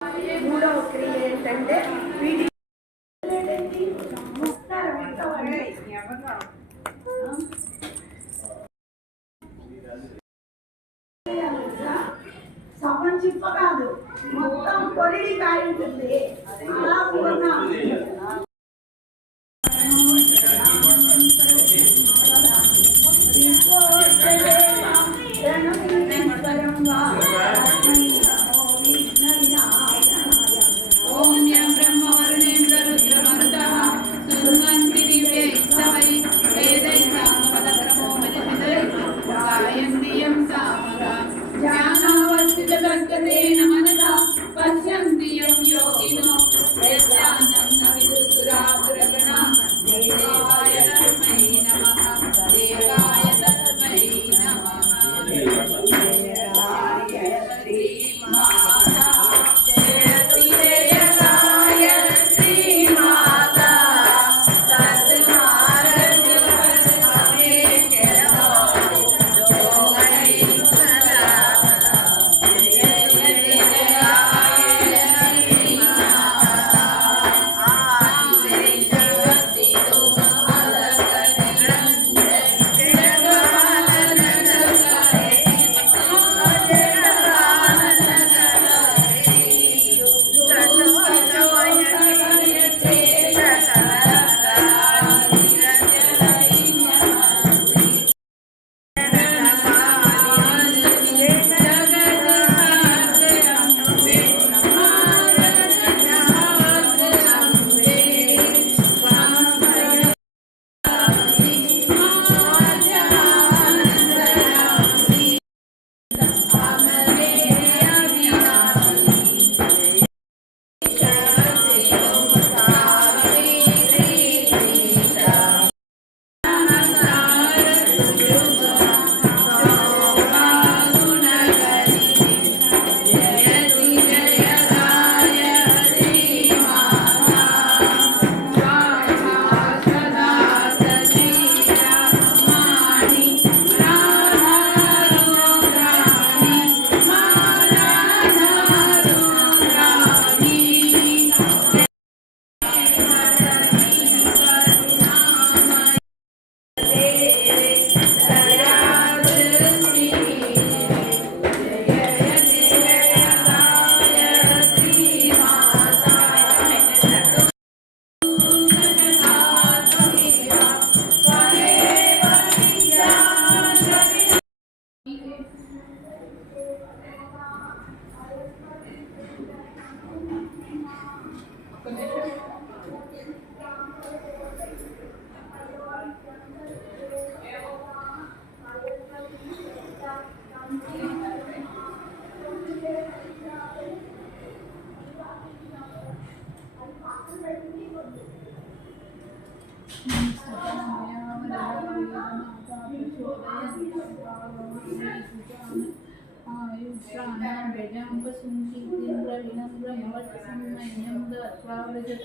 మూడవ క్రియ ఏంటంటే వీటి నమస్కారం చిప్ప కాదు మొత్తం పొలిడి కాయ ఉంటుంది అలా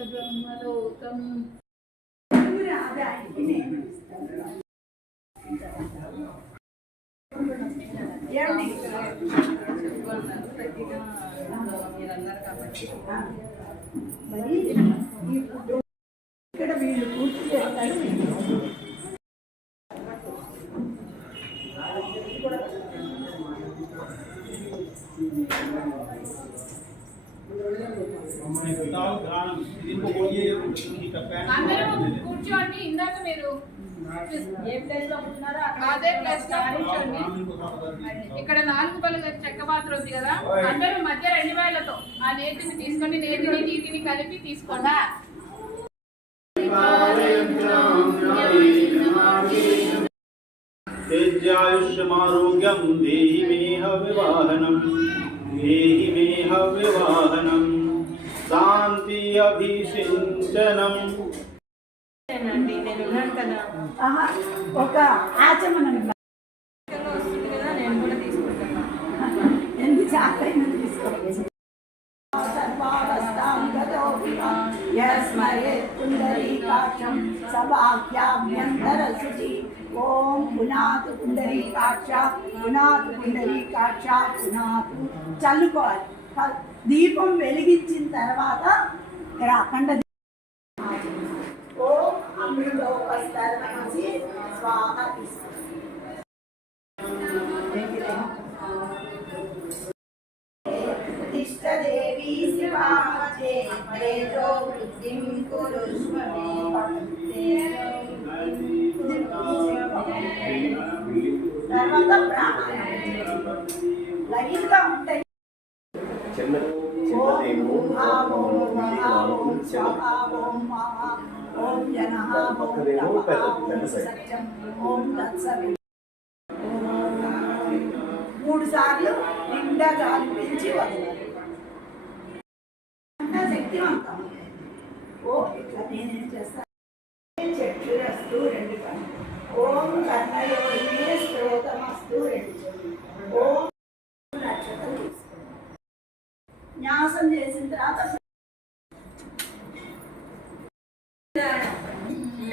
బ్రహ్మలోకం అదే ఇది ఏమండి మరి ఇప్పుడు ఇక్కడ వీళ్ళు పూర్తి చేస్తారు అందరూ కూర్చోండి ఇందాక మీరు ఏ ప్లేస్ అదే ప్లేస్ కూర్చోండి. ఇక్కడ నాలుగు పలుగు చెక్క పాత్ర ఉంది కదా అందరూ మధ్య రెండు వేళ్ళతో ఆ నేతిని తీసుకొని నేతిని నీటిని కలిపి తీసుకోండి. తేజ్యాయుష్యమారోగ్యం దేహి మేహ వివాహనం వివాహనం శాంతి అభిషించనం. అండి నేను ఉన్నాను కదా ఆహా, ఒక ఆచమనం ఇక్కడ వస్తుంది కదా నేను కూడా తీసుకుంటాను. ఎన్ని చాకైనా తీసుకోవచ్చు. సర్వావస్థాం గతో వినా యస్మరేత్ పుండరీకాక్షం సభాఖ్యాభ్యంతర శుచి ఓం పునాతు పుండరీకాక్ష పునాతు పుండరీకాక్ష పునాతు చల్లుకోవాలి. దీపం వెలిగించిన తర్వాత ఇక్కడ అఖండ దీపం ఓం అమృతోపస్తరణసి స్వాహ. తిష్టదేవి శివాజే తేజో వృద్ధిం కురుష్వ మే. తర్వాత ప్రాణాయామం లైన్గా ఉంటాయి చిన్న ఓం చిన్నదేమో ఓం ఓం స్వహా ఓం మహా ఓం జనః ఓం పక్కనేమో తపః పెద్ద- ఓం పెద్ద సైజ్. సత్యం ఓం తత్సవి మూడు సార్లు నిండా గాలి పీల్చి వదలాలి. శక్తివంతం. ఓ ఇట్లా నేనేం చేస్తాను చెట్లు రస్తూ రెండు కన్ను ఓం కర్ణయోగినే శ్రోతమస్తు రెండు చెట్లు ఓం నక్షత్రం తీసుకో న్యాసం చేసిన తర్వాత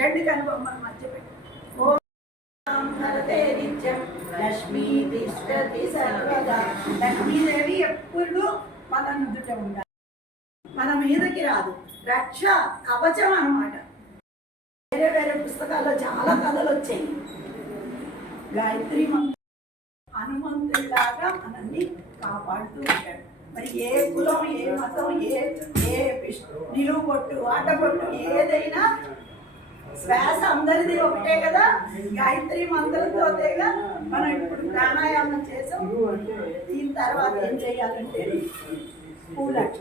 రెండు కనుబొమ్మలు మధ్య పెట్టి. నిత్యం లక్ష్మీదేవి ఎప్పుడు మన ముందుట ఉండాలి. మన మీదకి రాదు. రక్ష కవచం అన్నమాట. వేరే వేరే పుస్తకాల్లో చాలా కథలు వచ్చాయి. గాయత్రి హనుమంతుడిలాగా మనల్ని కాపాడుతూ ఉంటాడు. మరి ఏ కులం ఏ మతం ఏ ఏ నిలువు కొట్టు ఆట కొట్టు ఏదైనా శ్వాస అందరిది ఒకటే కదా? గాయత్రి మంత్రంతోనేగా మనం ఇప్పుడు ప్రాణాయామం చేసాం. దీని తర్వాత ఏం చేయాలంటే పూలక్ష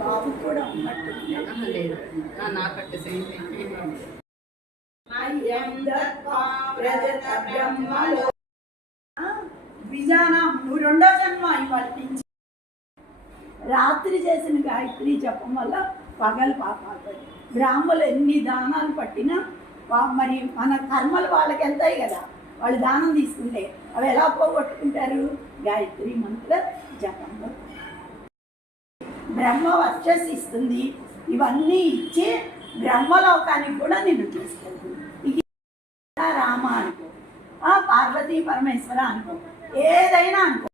బాబు కూడా ఉన్నట్టు విజానం. నువ్వు రెండో జన్మ ఇవాళ రాత్రి చేసిన గాయత్రి జపం వల్ల పగలు పాపాలు. పోయి. బ్రాహ్మలు ఎన్ని దానాలు పట్టినా మరి మన కర్మలు వాళ్ళకి వెళ్తాయి కదా. వాళ్ళు దానం తీసుకుంటే అవి ఎలా పోగొట్టుకుంటారు? గాయత్రి మంత్ర జపంలో. బ్రహ్మ వర్చస్సు ఇస్తుంది. ఇవన్నీ ఇచ్చి బ్రహ్మలోకానికి కూడా నిన్ను తీసుకెళ్తుంది. రామ అనుకో. ఆ పార్వతీ పరమేశ్వర అనుకో. ఏదైనా అనుకో.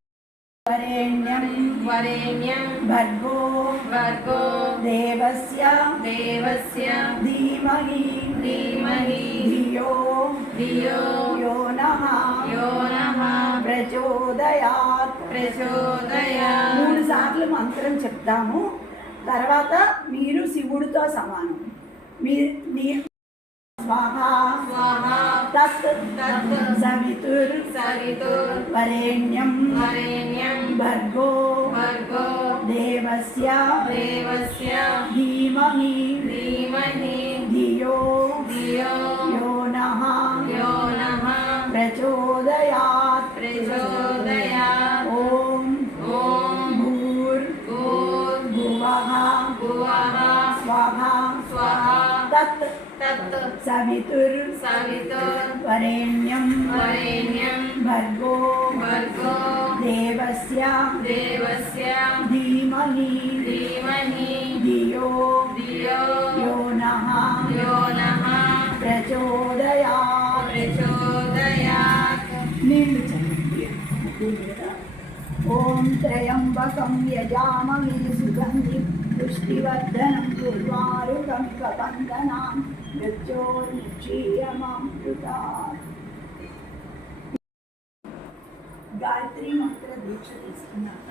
వరేణ్యం వరేణ్యం భర్గో భర్గో దేవస్య దేవస్య ధీమహి ధీమహి ధియో ధియో యో నః యో నః ప్రచోదయాత్ ప్రచోదయాత్ మూడు సార్లు మంత్రం చెప్తాము. తర్వాత మీరు శివుడితో సమానం. మీ స్వాహ. స్వాహా. తత్. తత్. సవితుర్. సవితుర్. వరేణ్యం. వరేణ్యం. భర్గో దేవస్య దేవస్య ధీమహి ధీమహి ధియో ధియో యో నః యో నః ప్రచోదయాత్ ప్రచోదయాత్ ఓం ఓం భూర్ భూర్ భువః భువః స్వః స్వః తత్ తత్ సవితుర్ సవితుర్ వరేణ్యం వరేణ్యం భర్గో భర్గో దేవస్య దేవస్య ధీమహి ధీమహి ధియో ధియో యో నః యో నః ప్రచోదయాత్ ప్రచోదయాత్ నీళ్ళు చల్లండి ఓం త్రయంబకం యజామహి సుగంధి పుష్టివర్ధనం కుర్వారుకం కబంధనాం మృత్యోర్ముక్షీయమామృతా గాయత్రి మంత్ర దీక్ష తీసుకున్నాక